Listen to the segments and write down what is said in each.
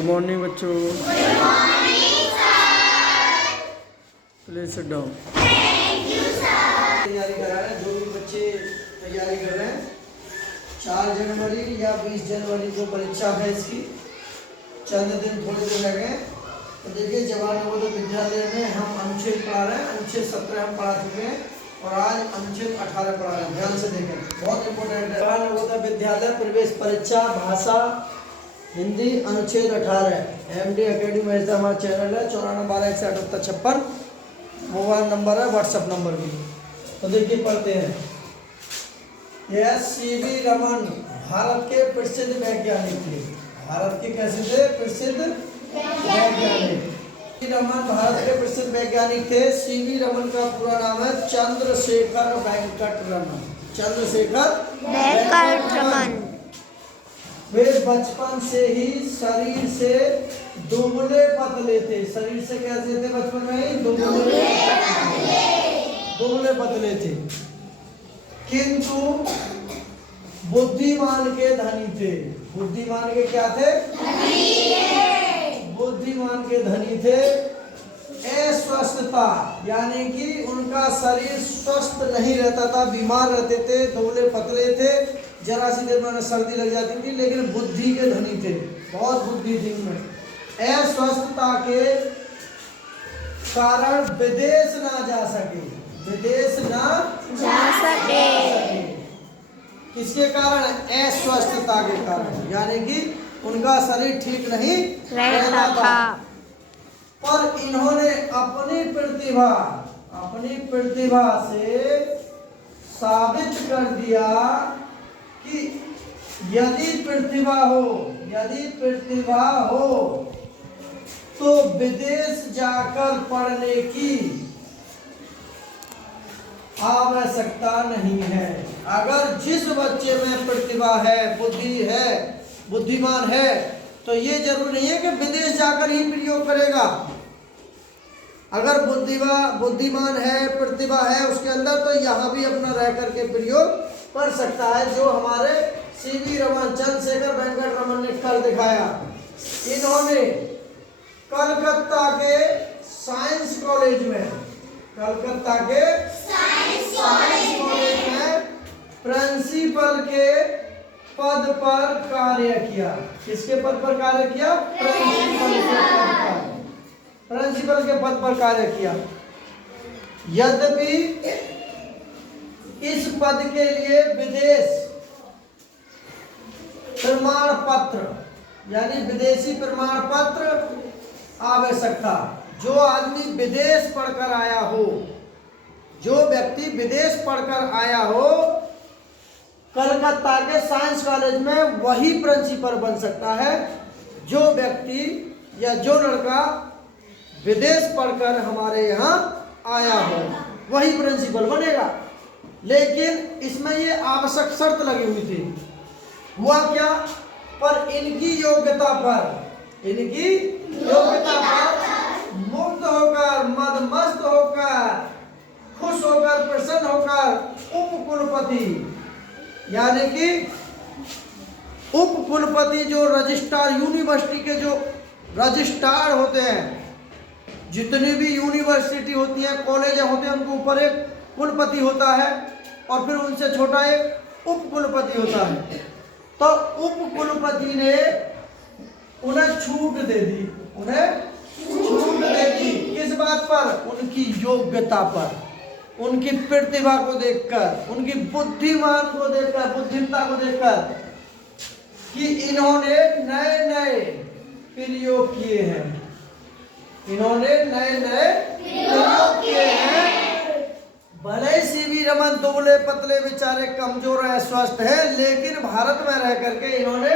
Good morning बच्चों। Please sit down. तैयारी करा रहे हैं, जो भी बच्चे तैयारी कर रहे हैं 4 जनवरी या 20 जनवरी को परीक्षा है इसकी, चंद दिन थोड़े दिन रह गए। तो देखिए जवाहर नवोदय विद्यालय में हम अनुच्छेद पढ़ा रहे हैं, अनुच्छेद 17 हम पढ़ा चुके हैं और आज अनुच्छेद 18 पढ़ा रहे हैं। ध्यान से देखें, बहुत इंपॉर्टेंट है। जवाहर नवोदय विद्यालय प्रवेश परीक्षा भाषा हिंदी अनुच्छेद 18 MD अकेडमी ऐसा हमारा चैनल है। 9412615856 मोबाइल नंबर है, व्हाट्सएप नंबर भी। तो देखिए पढ़ते हैं। यह CV रमन भारत के प्रसिद्ध वैज्ञानिक थे। भारत के कैसे थे? प्रसिद्ध वैज्ञानिक। रमन भारत के प्रसिद्ध वैज्ञानिक थे। CV रमन का पूरा नाम है चंद्रशेखर वेंकट रमन। चंद्रशेखर वेंकट रमन। वे बचपन से ही शरीर से दुबले पतले थे। शरीर से कैसे थे? बचपन में ही दुबले पतले थे, किंतु बुद्धिमान के धनी थे। बुद्धिमान के क्या थे? बुद्धिमान के धनी थे। अस्वस्थता यानी कि उनका शरीर स्वस्थ नहीं रहता था, बीमार रहते थे, दुबले पतले थे, जरा सी देर में सर्दी लग जाती थी, लेकिन बुद्धि के धनी थे, बहुत बुद्धि थी उनमें। अस्वस्थता के कारण विदेश ना जा सके। विदेश ना जा सके किसके कारण? अस्वस्थता के कारण, यानी कि उनका शरीर ठीक नहीं रहता था। पर इन्होंने अपनी प्रतिभा से साबित कर दिया कि यदि प्रतिभा हो तो विदेश जाकर पढ़ने की आवश्यकता नहीं है। अगर जिस बच्चे में प्रतिभा है, बुद्धि है, बुद्धिमान है, तो ये जरूरी नहीं है कि विदेश जाकर ही प्रयोग करेगा। अगर बुद्धिमान है, प्रतिभा है उसके अंदर, तो यहाँ भी अपना रह करके प्रयोग कर सकता है, जो हमारे CV रमन चंद्रशेखर वेंकट रमन ने कर दिखाया। इन्होंने कलकत्ता के साइंस कॉलेज में प्रिंसिपल के पद पर कार्य किया। किसके पद पर कार्य किया? प्रिंसिपल के पद पर कार्य किया। यद्यपि इस पद के लिए विदेश प्रमाण पत्र यानी विदेशी प्रमाण पत्र आवश्यक था। जो आदमी विदेश पढ़कर आया हो, जो व्यक्ति विदेश पढ़कर आया हो, कलकत्ता के साइंस कॉलेज में वही प्रिंसिपल बन सकता है। जो व्यक्ति या जो लड़का विदेश पढ़कर हमारे यहाँ आया हो वही प्रिंसिपल बनेगा। लेकिन इसमें ये आवश्यक शर्त लगी हुई थी। हुआ क्या? पर इनकी योग्यता पर मुक्त होकर, मदमस्त होकर, खुश होकर, प्रसन्न होकर उपकुलपति यानी कि उपकुलपति, जो रजिस्ट्रार, यूनिवर्सिटी के जो रजिस्ट्रार होते हैं, जितनी भी यूनिवर्सिटी होती है, कॉलेज होते हैं, उनके ऊपर एक कुलपति होता है और फिर उनसे छोटा एक उपकुलपति होता है। तो उपकुलपति ने उन्हें छूट दे दी। किस बात पर? उनकी योग्यता पर, उनकी प्रतिभा को देखकर, उनकी बुद्धिमान को देखकर, बुद्धिमता को देखकर कि इन्होंने नए प्रयोग किए हैं। भले ही CV रमन दुबले पतले बेचारे कमजोर है, स्वस्थ है, लेकिन भारत में रह करके इन्होंने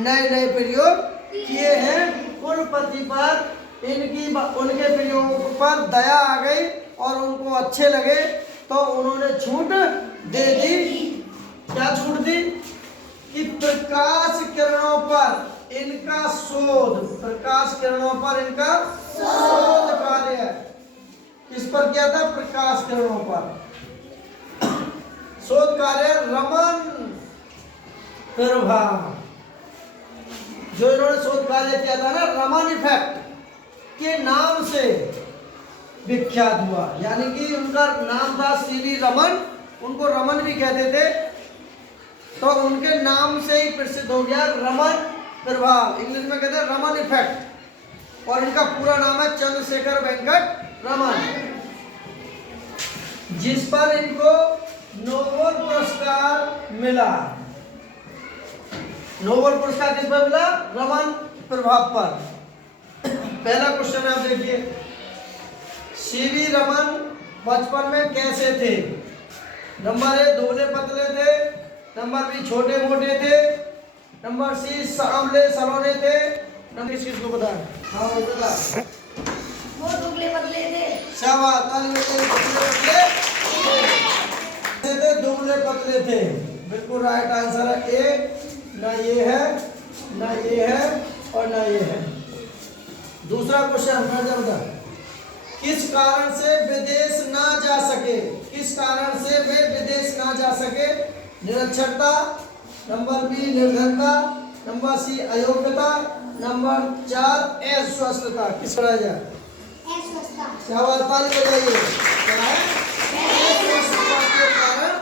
नए प्रयोग किए हैं। कुलपति पर उनके प्रयोगों पर दया आ गई और उनको अच्छे लगे, तो उन्होंने छूट दे दी। क्या छूट दी? कि प्रकाश किरणों पर इनका शोध कार्य किस पर किया था? प्रकाश किरणों पर शोध कार्य रमन प्रभा जो इन्होंने शोध कार्य किया था ना, रमन इफेक्ट के नाम से विख्यात हुआ। यानी कि उनका नाम था सीवी रमन, उनको रमन भी कहते थे, तो उनके नाम से ही प्रसिद्ध हो गया रमन प्रभाव, इंग्लिश में कहते हैं रमन इफेक्ट। और इनका पूरा नाम है चंद्रशेखर वेंकट रमन, जिस पर इनको नोबेल पुरस्कार मिला। नोबेल पुरस्कार किस पर मिला? रमन प्रभाव पर। पहला क्वेश्चन आप देखिए, सीवी रमन बचपन में कैसे थे? नंबर ए दुबले पतले थे, नंबर बी छोटे मोटे थे, नंबर सी सांवले सलोने थे, नंबर किस को बता? हाँ बता। वो दुबले पतले थे। शाबाश, ताली बजाइए। दुबले पतले थे, बिल्कुल राइट आंसर है ए। ना ये है, ना ये है और ना ये है। दूसरा क्वेश्चन बता, किस कारण से विदेश ना जा सके? किस कारण से वे विदेश ना जा सके? निरक्षरता, नंबर बी निर्धनता, नंबर सी अयोग्यता, नंबर 4 अस्वस्थता। किस पर आ जाए? शाबाश, ताली बजाइए। क्या है? अस्वस्थता के कारण।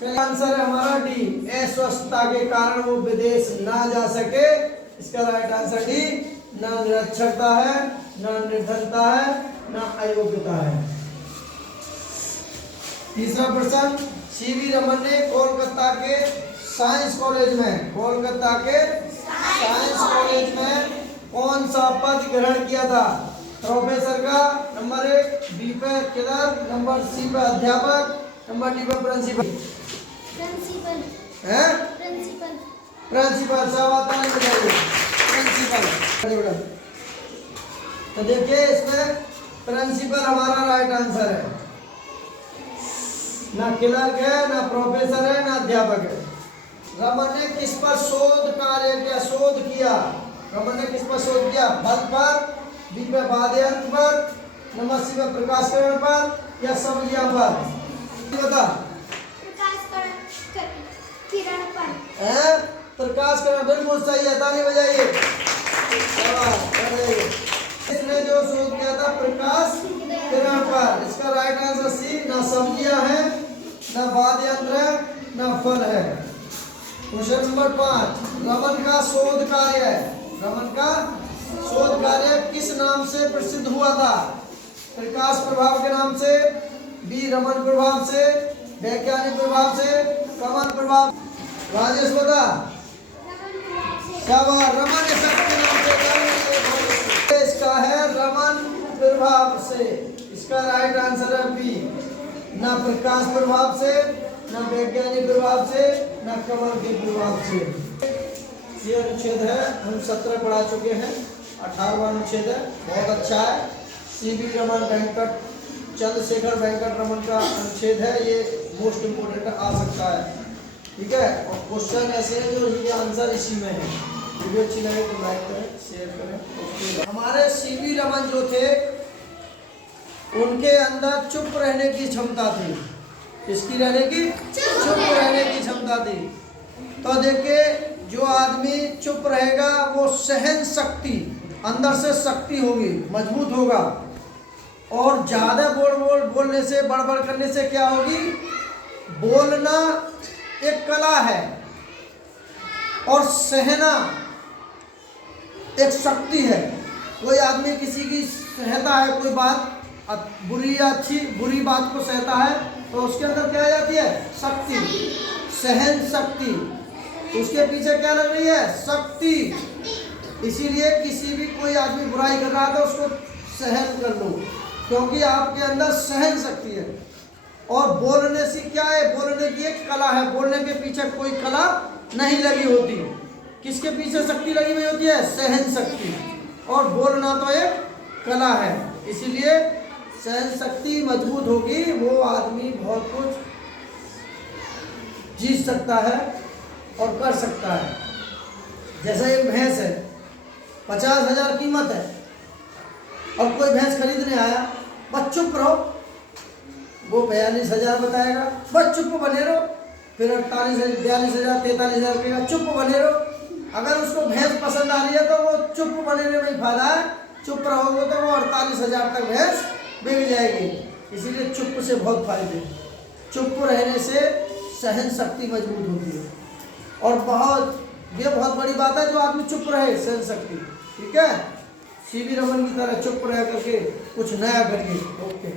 चलिए आंसर है हमारा डी, अस्वस्थता के कारण वो विदेश ना जा सके। इसका राइट आंसर डी। ना निरक्षरता है, ना निर्धनता है, ना अयोग्यता है। तीसरा प्रश्न, सीवी रमन ने कोलकाता के साइंस कॉलेज में, कोलकाता के साइंस कॉलेज में कौन सा पद ग्रहण किया था? प्रोफेसर का, नंबर ए बी पे क्लर्क, नंबर सी पे अध्यापक, नंबर डी पे प्रिंसिपल। प्रिंसिपल है प्रिंसिपल प्रिंसिपल। शाबाश, ताली बजाइए। प्रिंसिपल। तो देखिए इसमें प्रिंसिपल हमारा राइट आंसर है। ना क्लर्क है, ना प्रोफेसर है, ना अध्यापक है। रमन ने किस पर शोध कार्य किया? शोध किया, रमन ने किस पर शोध किया? फल पर, बी पे वाद्ययंत्र पर, नंबर सी पे प्रकाशकरण पर या सब्जियां पर? बता। किरण पर। है प्रकाशकरण, बिल्कुल सही है, ताली बजाइए। इसने जो शोध किया था प्रकाश किरण पर। इसका राइट आंसर सी, ना सब्जियां हैं, ना वाद्ययंत्र है, ना फल है। क्वेश्चन नंबर 5, रमन का शोध कार्य, रमन का शोध कार्य किस नाम से प्रसिद्ध हुआ था? प्रकाश प्रभाव के नाम से, बी रमन प्रभाव से, वैज्ञानिक प्रभाव से, कमल प्रभाव। राजेश बता। शाबाश, रमन इफेक्ट के नाम से। इसका है रमन प्रभाव से। इसका राइट आंसर है बी, ना प्रकाश प्रभाव से, ना वैज्ञानिक प्रभाव से, ना कमल के प्रभाव से। ये अनुच्छेद है, हम 17 पढ़ा चुके हैं, 18वां अनुच्छेद है, बहुत अच्छा है। सीवी रमन वेंकट, चंद्रशेखर वेंकट रमन का अनुच्छेद है, ये मोस्ट इम्पोर्टेंट आ सकता है। ठीक है, और क्वेश्चन ऐसे हैं जो ये आंसर इसी में है। वीडियो अच्छी लगे तो लाइक करें, शेयर करें। हमारे सीवी रमन जो थे, उनके अंदर चुप रहने की क्षमता थी। किसकी रहने की? चुप रहने की क्षमता थी। तो देखिए, जो आदमी चुप रहेगा वो सहन शक्ति, अंदर से शक्ति होगी, मजबूत होगा। और ज़्यादा बोलने से, बड़बड़ करने से क्या होगी? बोलना एक कला है और सहना एक शक्ति है। कोई आदमी किसी की सहता है, कोई बात बुरी या अच्छी, बुरी बात को सहता है, तो उसके अंदर क्या आ जाती है? शक्ति, सहन शक्ति। उसके पीछे क्या लग रही है? शक्ति। इसीलिए किसी भी कोई आदमी बुराई कर रहा है तो उसको सहन कर लो, क्योंकि आपके अंदर सहन शक्ति है। और बोलने से क्या है? बोलने की एक कला है, बोलने के पीछे कोई कला नहीं लगी होती। किसके पीछे शक्ति लगी हुई होती है? सहन शक्ति। और बोलना तो एक कला है, इसीलिए सहन शक्ति मजबूत होगी, वो आदमी बहुत कुछ जीत सकता है और कर सकता है। जैसे एक भैंस है, 50,000 कीमत है, और कोई भैंस खरीदने आया, बस चुप रहो, वो 42,000 बताएगा, बस चुप बने रहो। फिर 48,000, 42,000, 43,000 कहेगा, चुप बने रहो। अगर उसको भैंस पसंद आ रही है तो वो चुप बने में ही फायदा है। चुप रहोगे तो वो 48,000 तक भैंस बिक जाएगी। इसीलिए चुप से बहुत फायदे। चुप रहने से सहन शक्ति मजबूत होती है, और ये बहुत बड़ी बात है जो आदमी चुप रहे, सहन शक्ति। ठीक है, सीवी रमन की तरह चुप रह करके कुछ नया करिए। ओके।